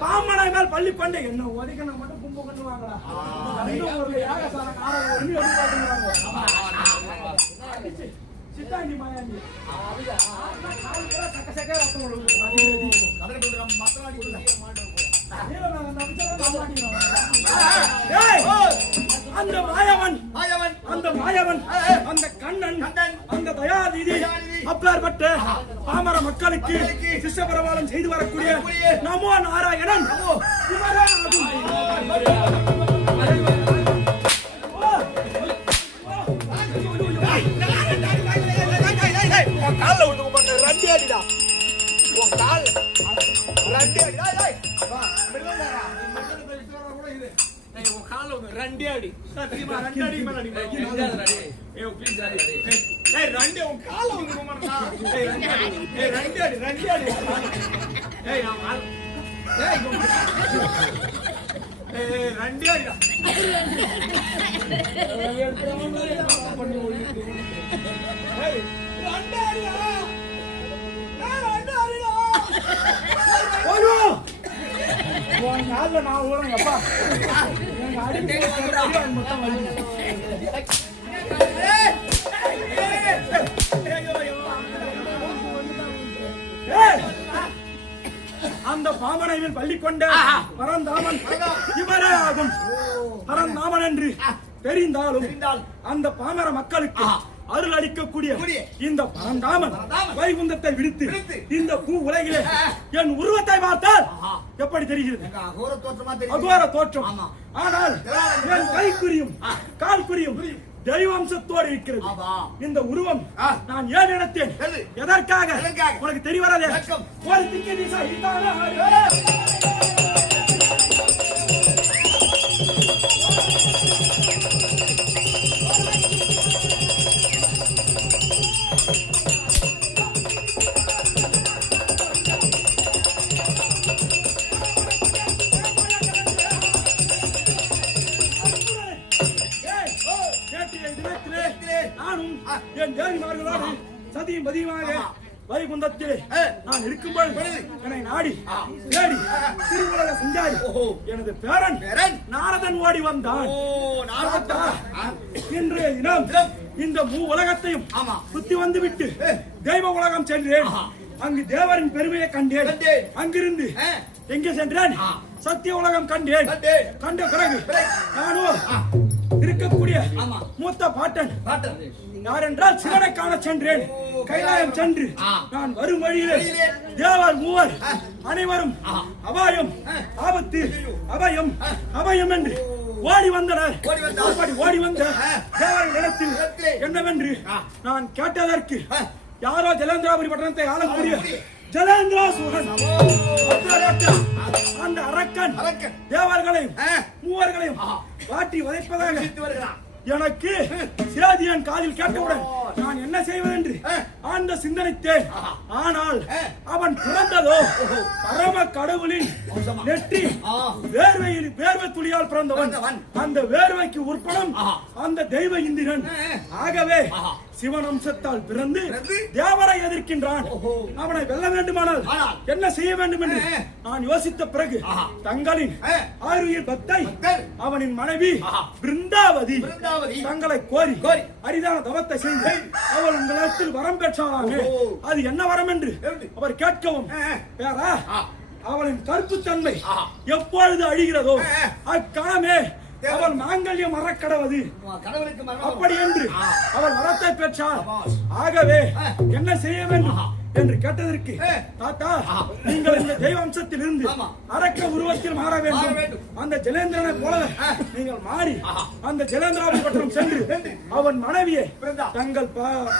பாமனை மேல் பள்ளி பண்டை என்ன ஒதுக்கினா மட்டும் கும்பு பண்ணுவாங்களா? சித்தாண்டி மாயாண்டி அந்த மாயவன் அந்த மாயவன் அந்த கண்ணன் அந்த தயாநிதி அப்பேற்பட்ட பாமர மக்களுக்கு சிஷ்ய பிரபாலம் செய்து வரக்கூடிய நமோ நாராயணன் கால ரெண்டு அடிடா உன் கால் ரெண்டு அடிடா ரெண்டே அடி ரெண்டு அடி மேல அடி ரெண்டு உன் கால ரெண்டு அடி ரெண்டு அடி ரெண்டே அடிடா நான் ஊரங்கப்பா அந்த பாமனையில் பள்ளி கொண்ட பரந்தாமன் இவரே ஆகும். பரந்தாமன் என்று தெரிந்தாலும் அந்த பாமர மக்களுக்கு அருள் அளிக்கக்கூடிய இந்த பரந்தாமன் வைகுந்தத்தை விடுத்து இந்த பூ உலகிலே என் உருவத்தை பார்த்தால் எப்படி தெரிகிறது? அகோர தோற்றம். ஆனால் என் கைக்குறியும் கால் குறியும் தெய்வம்சத்தோடு இருக்கிறது. இந்த உருவம் நான் ஏன் நினைத்தேன், எதற்காக உனக்கு தெரியவரதே. ஒரு திக்கு திசை சதியும் பதியுமாக வைகுந்தத்திலே நான் இருக்கும்போது என்னை நாடி தேடி திருவுலக செஞ்சாரி எனது பேரன் நாரதன் ஓடி வந்தான். இன்றைய தினம் இந்த மூ உலகத்தையும் சுத்தி வந்து விட்டு தெய்வ உலகம் சென்றேன். அங்கு தேவரின் பெருமையை கண்டேன். அங்கிருந்து எங்கே சென்றேன்? சத்திய உலகம் கண்டேன். கண்ட பிறகு நானோ இருக்கக்கூடிய மூத்த பாட்டன் யார் என்றால் சிவனை காண சென்றேன். கைலாயம் சென்று நான் வரும் வழியிலே தேவர் மூவர் அனைவரும் அபாயம் ஆபத்து அபயம் அபயம் என்று ஓடி வந்தனர். ஓடி வந்த தேவரின் இடத்தில் என்னவென்று நான் கேட்டதற்கு யாரோ ஜலேந்திராபுரி பட்டணத்தை ஆளக்கூடிய ஜலேந்திராசூரன் அந்த அரக்கன் தேவர்களையும் மூவர்களையும் வாட்டி வதைப்பதாக எனக்கு சிராதியன் காதில் கேட்டவுடன் நான் என்ன செய்வதென்று ஆழ்ந்த சிந்தனைத்தேன். ஆனால் அவன் பிறந்ததோ பரம கடவுளின் நெற்றி வேர்வை துளியால் பிறந்தவன். அந்த வேர்வைக்கு உற்படம் அந்த தெய்வ இந்திரன். ஆகவே சிவன் அம்சத்தால் பிறந்து தேவரை எதிர்க்கின்றான். அவனை வெல்ல வேண்டுமானால் என்ன செய்ய வேண்டும் என்று நான் யோசித்த பிறகு தங்களின் ஆயுள் பக்தை அவனின் மனைவி பிருந்தாவதி தங்களை கோரி அரிதான தவத்தை செய்து அவள் உங்களிடத்தில் வரம் பெற்றாளாங்க. அது என்ன வரம் என்று அவர் கேட்கவும் வேறா அவளின் கருப்பு தன்மை எப்பொழுது அழிகிறதோ அக்கணமே அவள் மாங்கல்யம் மறக்கடவது அப்படி என்று அவள் வரத்தை பெற்றாள். ஆகவே என்ன செய்ய வேண்டும் என்று கேட்டதற்கு தாத்தா நீங்கள் இந்த தெய்வ அம்சத்தில் இருந்து அரக்க உருவத்தில் மாற வேண்டும். அந்த ஜலேந்திரனை போல நீங்கள் மாறி அந்த ஜலேந்திராவை பட்டம் சென்று அவன் மனைவியை தங்கள்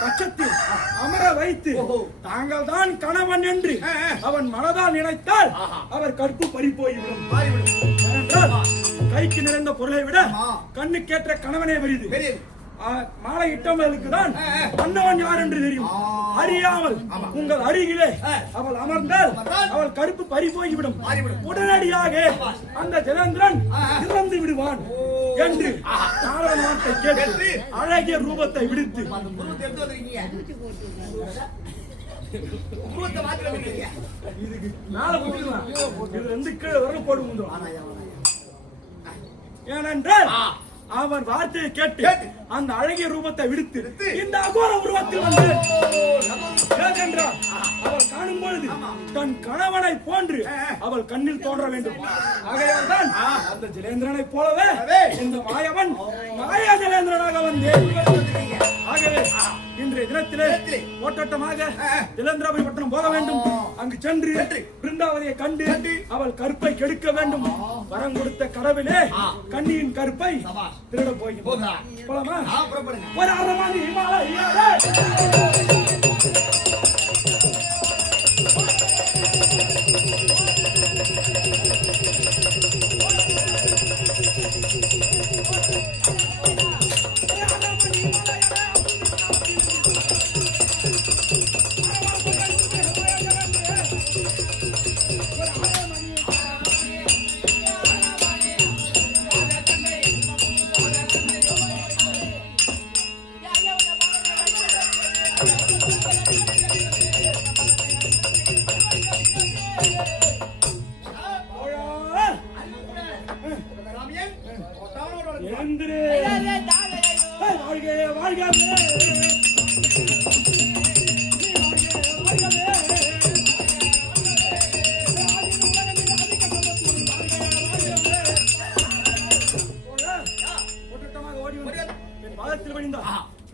பட்சத்தில் அமர வைத்து தாங்கள் தான் கணவன் என்று அவன் மனதால் நினைத்தால் அவர் கற்பு பறி போய்விடும். கைக்கு நிறைந்த பொருளை விட கண்ணுக்கேற்ற கணவனே பெரிது. மாலை இட்டவர்களுக்கு தான் மன்னவன் யார் என்று தெரியும். அறியாமல் உங்கள் அருகிலே அவள் அமர்ந்தால் அவள் கருப்பு பறி போய்விடும். உடனடியாக அந்த ஜலேந்திரன் இறந்து விடுவான். என்று நாரதன் வார்த்தை கேட்டு அழகிய ரூபத்தை விடுத்து இதுக்கு மேல போட்டுக்கலாம். இது ரெண்டு கீழே வரல போடு. ஏனென்றால் அவன் வார்த்தையை கேட்டு அந்த அழகிய ரூபத்தை விடுத்து இந்த அகோர உருவத்தில் வந்து ஏனென்றால் அவள் காணும் பொழுது தன் கணவனை போன்று அவள் கண்ணில் தோன்ற வேண்டும். ஆகையால் தான் அந்த ஜலேந்திரனை போலவே இந்த மாயவன் மாயா ஜலேந்திரனாக வந்தேன். ஆகவே இன்றைய தினத்திலே ஓட்டோட்டமாக ஜலேந்திராபுரி பட்டணம் போக வேண்டும். அங்கு சென்று பிருந்தாவதியை கண்டு அவள் கற்பை கெடுக்க வேண்டும். வரம் கொடுத்த கடவுளே கண்ணியின் கற்பை திருட போய் போலாமா? ஒரு அரமானி மாலையாரே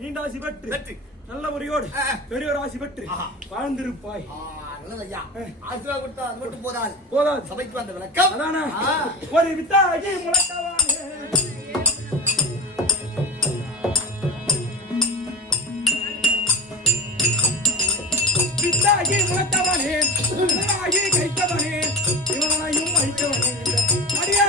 நீண்டாசி பெற்று நல்ல முறையோடு பெரியோர் ஆசி பெற்று வாழ்ந்திருப்பாய். போதாது சபைக்கு வந்த விளக்கம் அதானே ஒரு வித்தாகி முழக்கவானே வித்தாகி முழக்கவனே வித்தாகி கைத்தவனே இவனையும் வைத்தவனே அடியா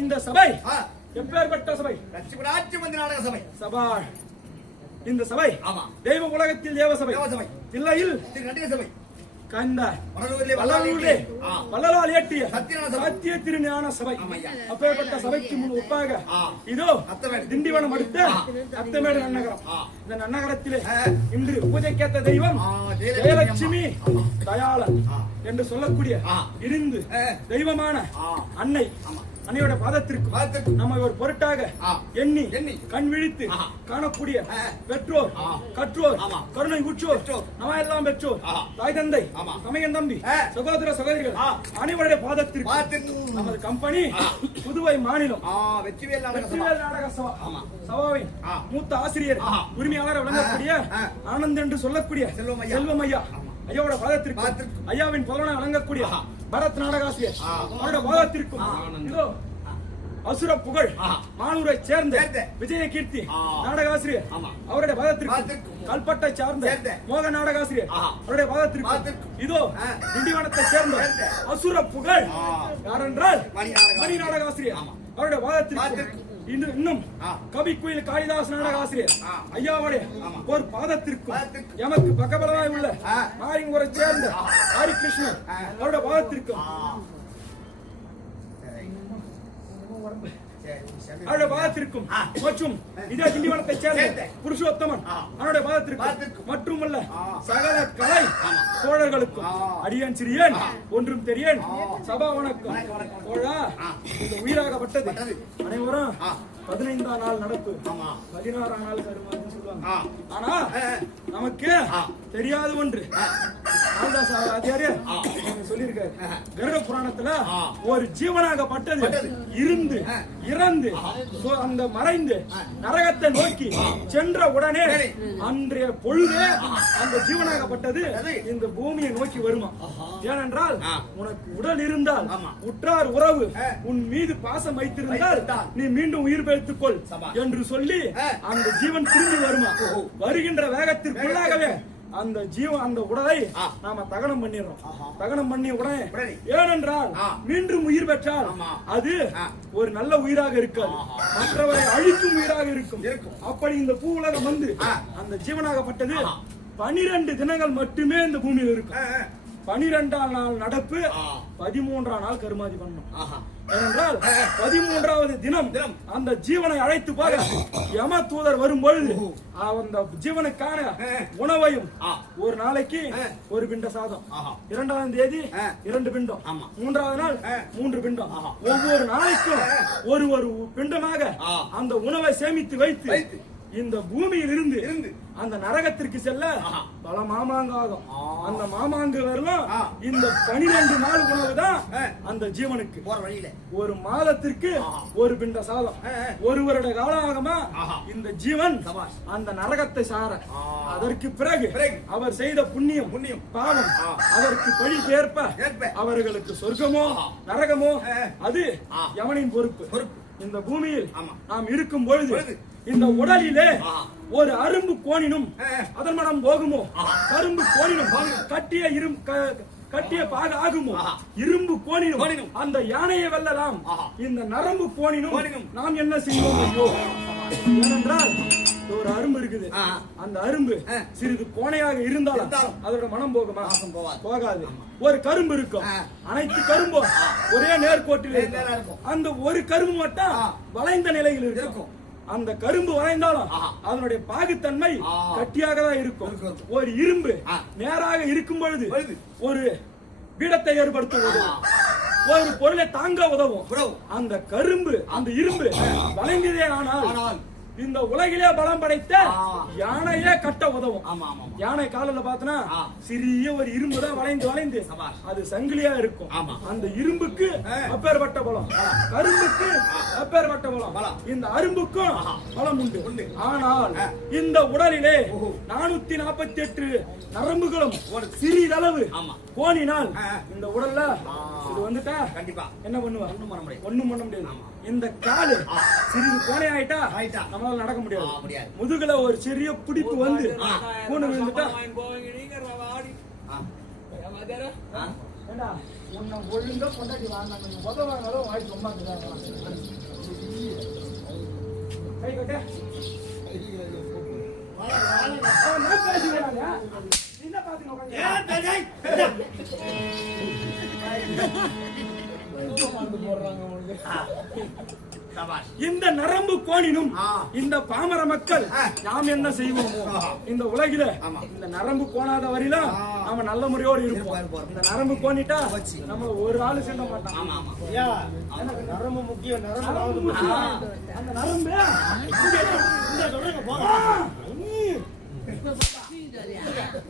இந்த சபை எப்பேற்பட்ட சபை? சபா இந்த சபை தெய்வ உலகத்தில் தேவ சபை இல்லையில் சபை கந்த வடலூரிலே வல்லூரிலே வள்ளலால் ஏற்றிய சத்தியஞான சபை. சத்திய திருஞான சபை. ஆமையா. அப்பேற்பட்ட சபைக்கு முன் ஒப்பாக ஆ. இதோ அத்தமேடு. திண்டிவனம் அடுத்த அத்தமேடு நன்னகரம். ஆ. இந்த நன்னகரத்திலே இன்று பூஜைக்கேற்ற தெய்வம் ஆ, ஜெயலட்சுமி தயாளன் என்று சொல்லக்கூடிய ஆ. இருந்து ஆ. தெய்வமான ஆ. அன்னை அன்னையோட பாதத்திற்கு பாதத்திற்கு நம்ம ஒரு பொருட்டாக ஆ. எண்ணி எண்ணி கண் விழித்து ஆ. காணக்கூடிய ஆ. பெற்றோர் ஆ. கற்றோர் ஆமா. கருணை உற்றோர் பெற்றோர். நம்ம எல்லாம் பெற்றோர் ஆ. தாய் தந்தை ஆமா. தமையன் தம்பி ஆ. சகோதர சகோதரிகள் ஆ. அனைவருடைய பாதத்திற்கு பாதத்திற்கு நமது கம்பெனி ஆ. புதுவை மாநிலம் வெற்றிவேல் நாடக சபா. வெற்றிவேல் நாடக சபா ஆமா. சபாவின் ஆ. மூத்த ஆசிரியர் ஆ. உரிமையாளர் விளங்கக்கூடிய ஆ. ஆனந்த் என்று சொல்லக்கூடிய செல்வம் ஐயா. செல்வம் ஐயா ஐயாவோட பாதத்திற்கு பாதத்திற்கு. ஐயாவின் புதவனை வழங்கக்கூடிய ஆ. பரத் நாடகாசிரியர் ஆ. அவருடைய பாதத்திற்கும் இதோ அசுர புகழ் ஆ. மானூரை சேர்ந்த சேர்ந்த விஜய கீர்த்தி ஆ. நாடகாசிரியர் ஆமா. அவருடைய பாதத்திற்கு பாதத்திற்கு. கல்பட்டை சார்ந்த சேர்ந்த மோக நாடகாசிரியர் ஆ. அவருடைய பாதத்திற்கு பாதத்திற்கு. இதோ ஆ. திண்டிவனத்தை சேர்ந்த சேர்ந்த அசுர புகழ் ஆ. யாரென்றால் மணி நாடகாசிரியர். மணி நாடகாசிரியர் ஆமா. அவருடைய பாதத்திற்கு பாதத்திற்கு. இன்னும் ஆ. கவி குயில் காளிதாஸ் நாடகாசிரியர் ஆ. ஐயாவுடைய ஆமா. ஒரு பாதத்திற்கும் பாதத்திற்கு. எமக்கு பக்கபலமாய் உள்ள ஆ. மாரிங்கூரை சேர்ந்த ஹரிகிருஷ்ணன் அவருடைய பாதத்திற்கும் அவருடைய பாதத்திற்கும் மற்றும் இதே திண்டிவனத்தை சேர்ந்த புருஷோத்தமன் அவருடைய பாதத்திற்கும் மட்டுமல்ல சகல கலை தோழர்களுக்கும் அடியன் சிறியன் ஒன்றும் தெரியேன் சபா வணக்கம் தோழா இந்த உயிராகப்பட்டது அனைவரும் 15ஆம் நாள் நடப்பு 16ஆம் நாள் கருமாதின்னு சொல்லுவாங்க. ஆனா நமக்கு தெரியாத ஒன்று காளிதாஸ் ஆச்சாரியர் சொல்லியிருக்காரு கருட புராணத்துல ஒரு ஜீவனாகப்பட்டது இருந்து இறந்து அந்த மறைந்து நரகத்தை நோக்கி சென்ற உடனே அன்றைய பொழுதே அந்த ஜீவனாகப்பட்டது இந்த பூமியை நோக்கி வருமா. ஏனென்றால் உனக்கு உடல் இருந்தால் உற்றார் உறவு உன் மீது பாசம் வைத்திருந்தால் நீ மீண்டும் உயிர் பெற்றுக்கொள் என்று சொல்லி அந்த ஜீவன் திரும்பி வருமா. வருகின்ற வேகத்திற்குள்ளாகவே அந்த ஜீவன் அந்த உடலை நாம தகனம் பண்ணிடுறோம். தகனம் பண்ணி உடனே ஏனென்றால் மீண்டும் உயிர் பெற்றால் அது ஒரு நல்ல உயிராக இருக்காது, மற்றவரை அழிக்கும் உயிராக இருக்கும். அப்படி இந்த பூ உலகம் வந்து அந்த ஜீவனாகப்பட்டது 12 தினங்கள் மட்டுமே இந்த பூமியில் இருக்கும். 12ஆம் நாள் நடப்பு 13ஆம் நாள் கருமாதி பண்ணணும். ஏனென்றால் 13வது தினம் அந்த ஜீவனை அழைத்து போக யம தூதர் வரும்பொழுது அந்த ஜீவனுக்கான உணவையும் ஒரு நாளைக்கு ஒரு பிண்ட சாதம், 2ஆம் தேதி 2 பிண்டம், 3வது நாள் 3 பிண்டம், ஒவ்வொரு நாளைக்கும் ஒரு ஒரு பிண்டமாக அந்த உணவை சேமித்து வைத்து இந்த பூமியில் இருந்து அந்த நரகத்திற்கு செல்ல பல மாமாங்க ஆகும். அந்த மாமாங்கு வரலாம் இந்த 12 நாள் உணவு தான் அந்த ஜீவனுக்கு. ஒரு மாதத்திற்கு ஒரு பிண்ட சாதம், ஒரு வருட காலமாகமா இந்த ஜீவன் அந்த நரகத்தை சார. அதற்கு பிறகு அவர் செய்த புண்ணியம் பாவம் அதற்கு பழி ஏற்ப அவர்களுக்கு சொர்க்கமோ நரகமோ அது யமனின் பொறுப்பு. இந்த பூமியில் நாம் இருக்கும் பொழுது இந்த உடலிலே ஒரு அரும்பு கோணினும் அதன் மனம் போகுமோ, கரும்பு கோணினும் கட்டிய பாக ஆகுமோ, இரும்பு கோணினும் அந்த யானையை வெல்லலாம், இந்த நரம்பு கோணினும் நாம் என்ன செய்வோம்? ஐயோ, ஏனென்றால் ஒரு அரும்பு இருக்குது, அந்த அரும்பு சிறிது கோணையாக இருந்தாலும் அதோட மனம் போகுமா? போகாது. ஒரு கரும்பு இருக்கும், அனைத்து கரும்பும் ஒரே நேர்கோட்டில் இருக்கும். அந்த ஒரு கரும்பு மட்டும் வளைந்த நிலையில் இருக்கும். அந்த கரும்பு வளைந்தாலும் அதனுடைய பாகுத்தன்மை கட்டியாக தான் இருக்கும். ஒரு இரும்பு நேராக இருக்கும் பொழுது ஒரு பீடத்தை ஏற்படுத்த உதவும், ஒரு பொருளை தாங்க உதவும். அந்த கரும்பு அந்த இரும்பு வளைந்ததே ஆனால் இந்த உலகிலே பலம் படைத்த யானையே கட்ட உதவும். யானை காலில் பார்த்தனா சிறிய ஒரு இரும்பு தான் வளைந்து அது சங்கிலியா இருக்கும். அந்த இரும்புக்கு அப்பேற்பட்ட பலம், கரும்புக்கு அப்பேற்பட்ட பலம், இந்த அரும்புக்கும் பலம் உண்டு. ஆனால் இந்த உடலிலே 448 நரம்புகளும் சிறிதளவு கோணினால் இந்த உடல்ல இது வந்துட்டா கண்டிப்பா என்ன பண்ணுவா? ஒண்ணும் பண்ண முடியாது. இந்த காலு சிறிது கோணை ஆயிட்டா நம்மளால நடக்க முடியாது. முதுகுல ஒரு சிறிய பிடிப்பு வந்து கூணு விழுந்துட்டா உன்னை ஒழுங்கா கொண்டாடி வாங்க உதவாங்களோ வாய்ப்பு ரொம்ப கை கட்ட பேசுகிறாங்க. என்ன பார்த்து உட்கார்ந்து. ஏன் டேய் சபாஷ். இந்த நரம்பு கோணினும் ஆ. இந்த பாமர மக்கள் நாம் என்ன செய்வோமோ இந்த உலகில ஆமா. இந்த நரம்பு கோணாத வரையில நாம நல்ல முறையோடு இருப்போம். இந்த நரம்பு கோணிட்டா நம்ம ஒரு ஆளு செல்ல மாட்டான். ஆமா ஆமா ஐயா, நரம்பு முக்கியம். நரம்பு முக்கியம். அந்த நரம்பு இந்த சொல்லுங்க போங்க.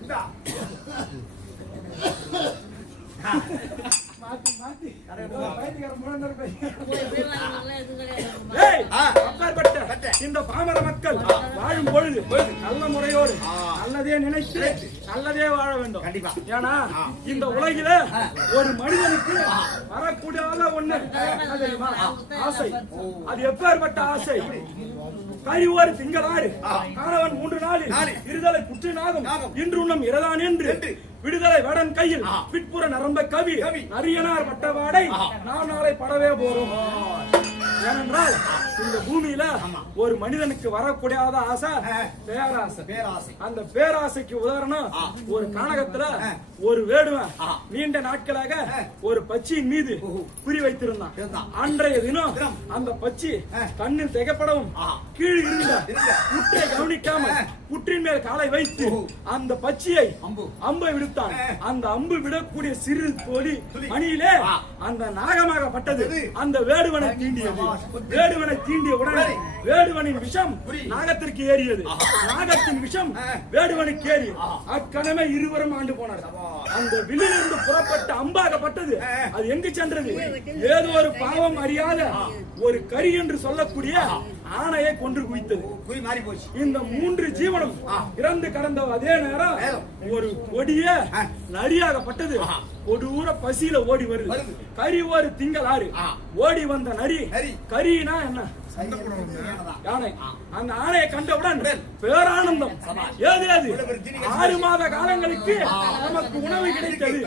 இந்தா. மாத்தி மாத்தி பைத்தியக்கார முரண்டர் பை. ஏய் ஏய், அப்பேற்பட்ட இந்த பாமர மக்கள் வாழும் பொழுது நல்ல முறையோடு நல்லதே நினைத்து நல்லதே வாழ வேண்டும். கண்டிப்பா. ஏன்னா இந்த உலகில ஒரு மனிதனுக்கு வரக்கூடாத ஒண்ணு என்ன தெரியுமா? ஆசை. அது எப்பேற்பட்ட ஆசை? கழிவோர் திங்களாறு காணவன் 3 நாளில் இருதலை புற்று நாகம் இன்று உண்ணம் இரதான் என்று விடுதலை வேடன் கையில் பிற்புற நரம்ப கவி நரியனார் பட்டவாடை நாம் நாளை படவே போறோம். ஏனென்றால் இந்த பூமியில ஒரு மனிதனுக்கு வரக்கூடாத ஆசை பேராசை. பேராசை. அந்த பேராசைக்கு உதாரணம் ஒரு கானகத்துல ஒரு வேடுவன் நீண்ட நாட்களாக ஒரு பச்சியின் மீது குறி வைத்திருந்தான். அன்றைய தினம் அந்த பச்சி கண்ணில் திகைப்படவும் கீழ் இருந்த புற்றை கவனிக்காமல் புற்றின் மேல் காலை வைத்து அந்த பச்சியை அம்பை விடுத்தான். அந்த அம்பு விடக்கூடிய சிறு தொலி மணியிலே அந்த நாகமாகப்பட்டது அந்த வேடுவனை தீண்டியது. வேடுவனை தீண்டிய உடனே வேடுவனின் விஷம் நாகத்திற்கு ஏறியது. நாகத்தின் விஷம் வேடுவனுக்கு ஏறி அக்கணமே இருவரும் ஆண்டு போனார். அந்த வில்லிலிருந்து புறப்பட்ட அம்பாகப்பட்டது அது எங்கு சென்றது? ஏதோ ஒரு பாவம் அறியாத ஒரு கரி என்று சொல்லக்கூடிய ஆணையை கொன்று குவித்தது. குறி மாறி போச்சு. இந்த 3 ஜீவனும் இறந்து கடந்த அதே நேரம் ஒரு கொடிய நரியாகப்பட்டது கொடூர பசியில ஓடி வருது. கரி ஒரு திங்களாறு ஓடி வந்த நரி. கரினா என்ன? யானை. அந்த ஆணையை கண்டவுடன் பேரானந்தம். ஏது 6 மாத காலங்களுக்கு நமக்கு உணவு கிடைத்தது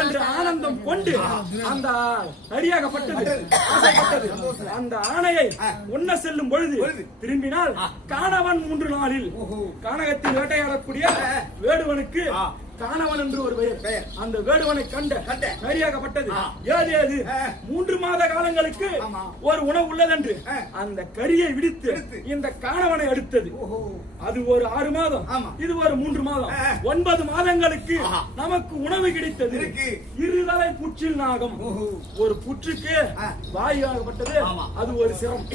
என்று ஆனந்தம் கொண்டு அந்த நரியாகப்பட்டது ஆசைப்பட்டது. அந்த ஆணையை உண்ண செல்லும் பொழுது திரும்பினால் காணவன் 3 நாளில் கானகத்தில் வேட்டையாடக்கூடிய வேடுவனுக்கு காணவன் என்று ஒரு பெயர். அந்த வேடுவனை கண்ட நரியாகப்பட்டது ஏது 3 மாத காலங்களுக்கு ஒரு உணவு உள்ளதென்று அந்த கரியை விடுத்து இந்த காணவனை அடுத்தது. அது ஒரு 6 மாதம், இது ஒரு 3 மாதம், 9 மாதங்களுக்கு நமக்கு உணவு கிடைத்தது. இருதலை புற்றில் நாகம். ஒரு புற்றுக்கு வாயுவாகப்பட்டது அது ஒரு சிரம்.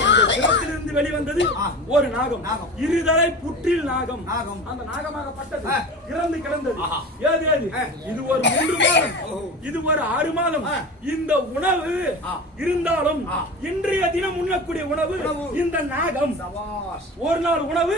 அந்த சிரத்திலிருந்து வெளிவந்தது ஒரு நாகம். இருதலை புற்றில் நாகம். அந்த நாகமாகப்பட்டது இறந்து கிடந்தது. ஏது இது ஒரு 3 மாதம், இது ஒரு 6 மாதம். இந்த உணவு இருந்தாலும் இன்றைய தினம் உண்ணக்கூடிய உணவு இந்த நாகம். ஒரு நாள் உணவு